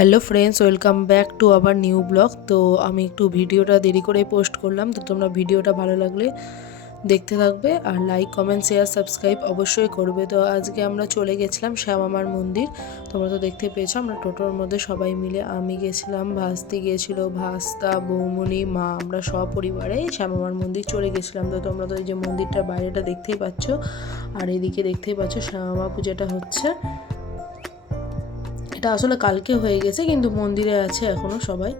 Hello friends, welcome back to our new blog. তো আমি একটু ভিডিওটা দেরি করে পোস্ট করলাম, তো তোমরা ভিডিওটা ভালো লাগলে দেখতে থাকবে আর লাইক কমেন্ট শেয়ার সাবস্ক্রাইব অবশ্যই করবে। তো আজকে আমরা চলে গেছিলাম শ্যামামার মন্দির। তোমরা তো দেখতে পেয়েছো, আমরা টোটোর মধ্যে সবাই মিলে, আমি গেছিলাম, ভাস্তি গিয়েছিল, ভাস্তা, বৌমনি, মা, আমরা সপরিবারে শ্যামামার মন্দির চলে গেছিলাম। তো তোমরা তো এই যে মন্দিরটার বাইরেটা দেখতেই পাচ্ছ, আর এদিকে দেখতেই পাচ্ছ শ্যামামা পূজাটা হচ্ছে। এটা আসলে কালকে হয়ে গেছে, কিন্তু মন্দিরে আছে এখনো সবাই।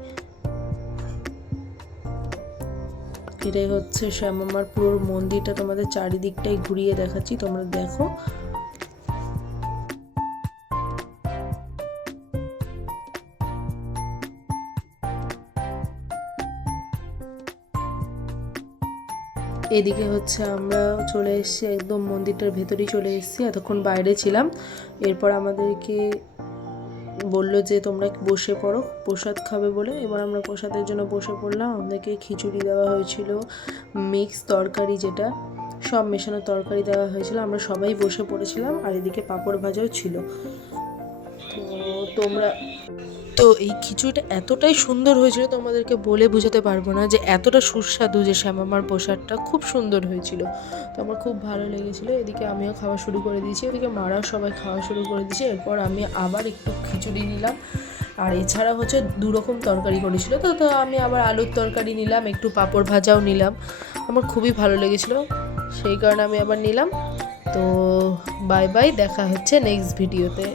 এটাই হচ্ছে শ্যামামার পুরো মন্দিরটা, তোমাদের চারিদিকটাই ঘুরিয়ে দেখাচ্ছি, তোমরা দেখো। এদিকে হচ্ছে আমরা চলে এসেছি, একদম মন্দিরটার ভেতরেই চলে এসেছি, এতক্ষণ বাইরে ছিলাম। এরপর আমাদেরকে বললো যে তোমরা বসে পড়ো, প্রসাদ খাবে বলে। এবার আমরা প্রসাদের জন্য বসে পড়লাম। আমাদেরকে খিচুড়ি দেওয়া হয়েছিল, মিক্স তরকারি, যেটা সব মেশানো তরকারি দেওয়া হয়েছিল। আমরা সবাই বসে পড়েছিলাম, আর এদিকে পাঁপড় ভাজাও ছিল। তো এই খিচুড়িটা এতটাই সুন্দর হয়েছিল, তোমাদেরকে বলে বোঝাতে পারবো না, যে এতটা সুস্বাদু, যে শ্যামামার প্রসাদটা খুব সুন্দর হয়েছিল। তো আমার খুব ভালো লেগেছিলো। এদিকে আমিও খাওয়া শুরু করে দিয়েছি, এদিকে মারাও সবাই খাওয়া শুরু করে দিয়েছে। এরপর আমি আবার একটু খিচুড়ি নিলাম, আর এছাড়া হচ্ছে 2 রকম তরকারি করেছিল। তো আমি আবার আলুর তরকারি নিলাম, একটু পাঁপড় ভাজাও নিলাম। আমার খুবই ভালো লেগেছিলো, সেই কারণে আমি আবার নিলাম। তো বাই বাই, দেখা হচ্ছে নেক্সট ভিডিওতে।